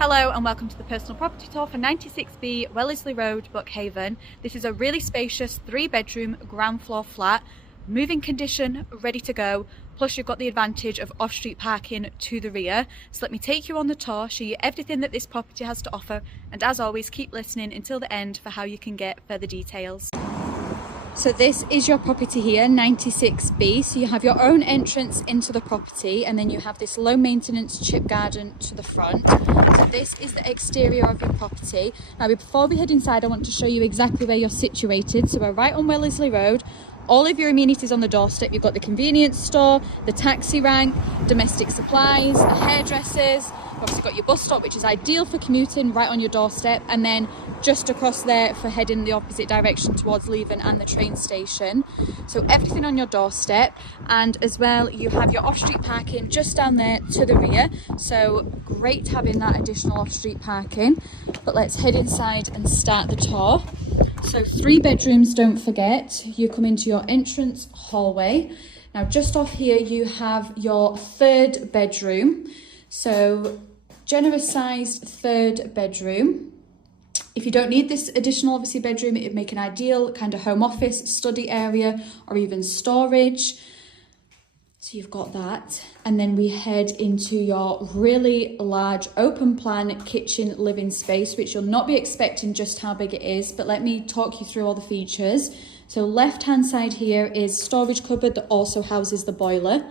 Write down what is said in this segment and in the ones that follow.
Hello and welcome to the personal property tour for 96B Wellesley Road, Buckhaven. This is a really spacious 3-bedroom ground floor flat, moving condition, ready to go, plus you've got the advantage of off-street parking to the rear. So let me take you on the tour, show you everything that this property has to offer, and as always keep listening until the end for how you can get further details. So this is your property here, 96B. So you have your own entrance into the property, and then you have this low maintenance chip garden to the front. So this is the exterior of your property. Now before we head inside, I want to show you exactly where you're situated. So we're right on Wellesley Road. All of your amenities on the doorstep. You've got the convenience store, the taxi rank, domestic supplies, the hairdressers. You've obviously got your bus stop, which is ideal for commuting, right on your doorstep, and then just across there for heading the opposite direction towards Leven and the train station. So everything on your doorstep, and as well you have your off-street parking just down there to the rear. So great having that additional off-street parking. But let's head inside and start the tour. So 3 bedrooms, don't forget. You come into your entrance hallway. Now just off here you have your 3rd bedroom. So generous sized 3rd bedroom. If you don't need this additional obviously bedroom, it would make an ideal kind of home office, study area, or even storage. So you've got that. And then we head into your really large open plan kitchen living space, which you'll not be expecting just how big it is, but let me talk you through all the features. So left hand side here is storage cupboard that also houses the boiler.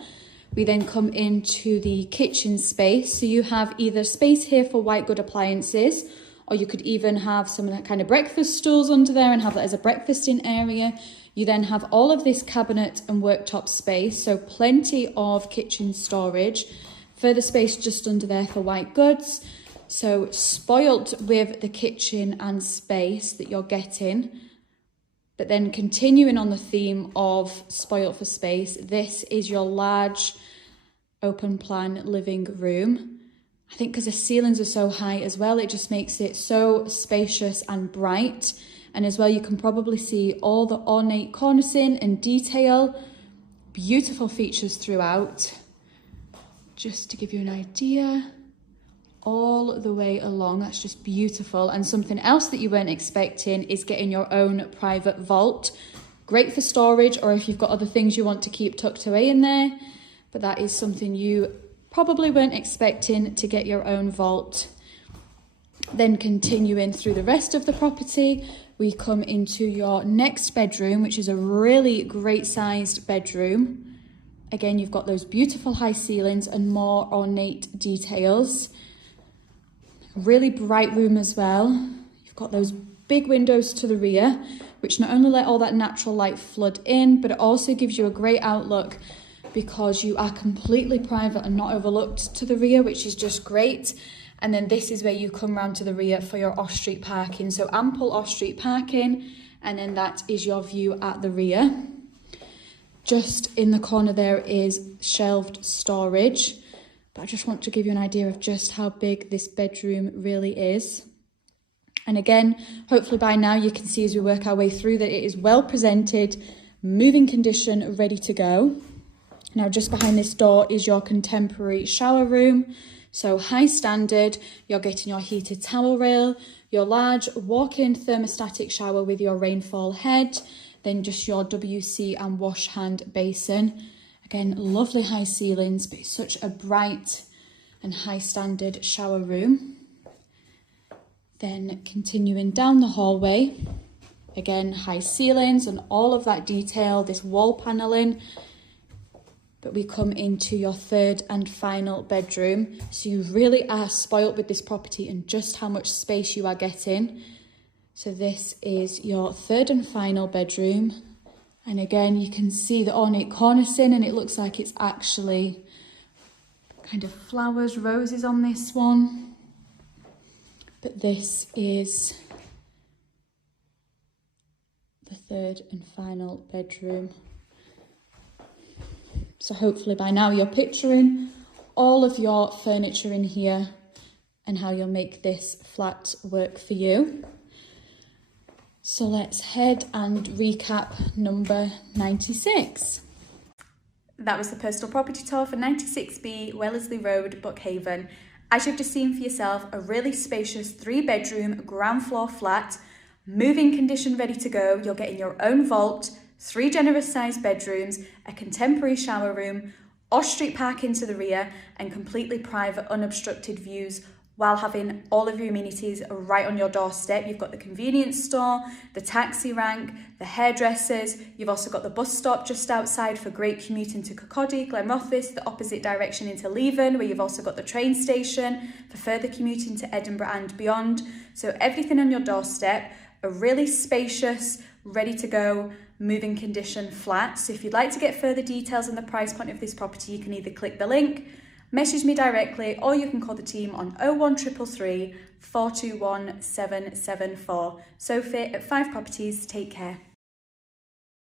We then come into the kitchen space. So you have either space here for white good appliances, or you could even have some of that kind of breakfast stools under there and have that as a breakfasting area. You then have all of this cabinet and worktop space, so plenty of kitchen storage. Further space just under there for white goods. So spoilt with the kitchen and space that you're getting. But then continuing on the theme of spoilt for space, this is your large open plan living room. I think because the ceilings are so high as well, it just makes it so spacious and bright. And as well, you can probably see all the ornate cornicing and detail. Beautiful features throughout. Just to give you an idea, all the way along, that's just beautiful. And something else that you weren't expecting is getting your own private vault. Great for storage, or if you've got other things you want to keep tucked away in there. But that is something you probably weren't expecting, to get your own vault. Then continuing through the rest of the property, we come into your next bedroom, which is a really great sized bedroom. Again, you've got those beautiful high ceilings and more ornate details. Really bright room as well. You've got those big windows to the rear, which not only let all that natural light flood in, but it also gives you a great outlook because you are completely private and not overlooked to the rear, which is just great. And then this is where you come round to the rear for your off-street parking. So ample off-street parking, and then that is your view at the rear. Just in the corner there is shelved storage. But I just want to give you an idea of just how big this bedroom really is. And again, hopefully by now you can see as we work our way through that it is well presented, moving condition, ready to go. Now just behind this door is your contemporary shower room. So high standard, you're getting your heated towel rail, your large walk-in thermostatic shower with your rainfall head, then just your WC and wash hand basin. Again, lovely high ceilings, but it's such a bright and high standard shower room. Then continuing down the hallway, again, high ceilings and all of that detail, this wall paneling. But we come into your 3rd and final bedroom. So you really are spoilt with this property and just how much space you are getting. So this is your 3rd and final bedroom. And again, you can see the ornate cornicing, and it looks like it's actually kind of flowers, roses on this one. But this is the 3rd and final bedroom. So hopefully by now you're picturing all of your furniture in here and how you'll make this flat work for you. So let's head and recap number 96. That was the personal property tour for 96B Wellesley Road, Buckhaven. As you've just seen for yourself, a really spacious 3-bedroom ground floor flat, moving condition ready to go. You're getting your own vault, 3 generous sized bedrooms, a contemporary shower room, off-street parking to the rear, and completely private unobstructed views while having all of your amenities right on your doorstep. You've got the convenience store, the taxi rank, the hairdressers. You've also got the bus stop just outside for great commuting to Kirkcaldy, Glenrothes, the opposite direction into Leven, where you've also got the train station for further commuting to Edinburgh and beyond. So everything on your doorstep, a really spacious, ready to go, moving condition flat. So if you'd like to get further details on the price point of this property, you can either click the link, message me directly, or you can call the team on 01333 421 774. Sophie at 5 Properties, take care.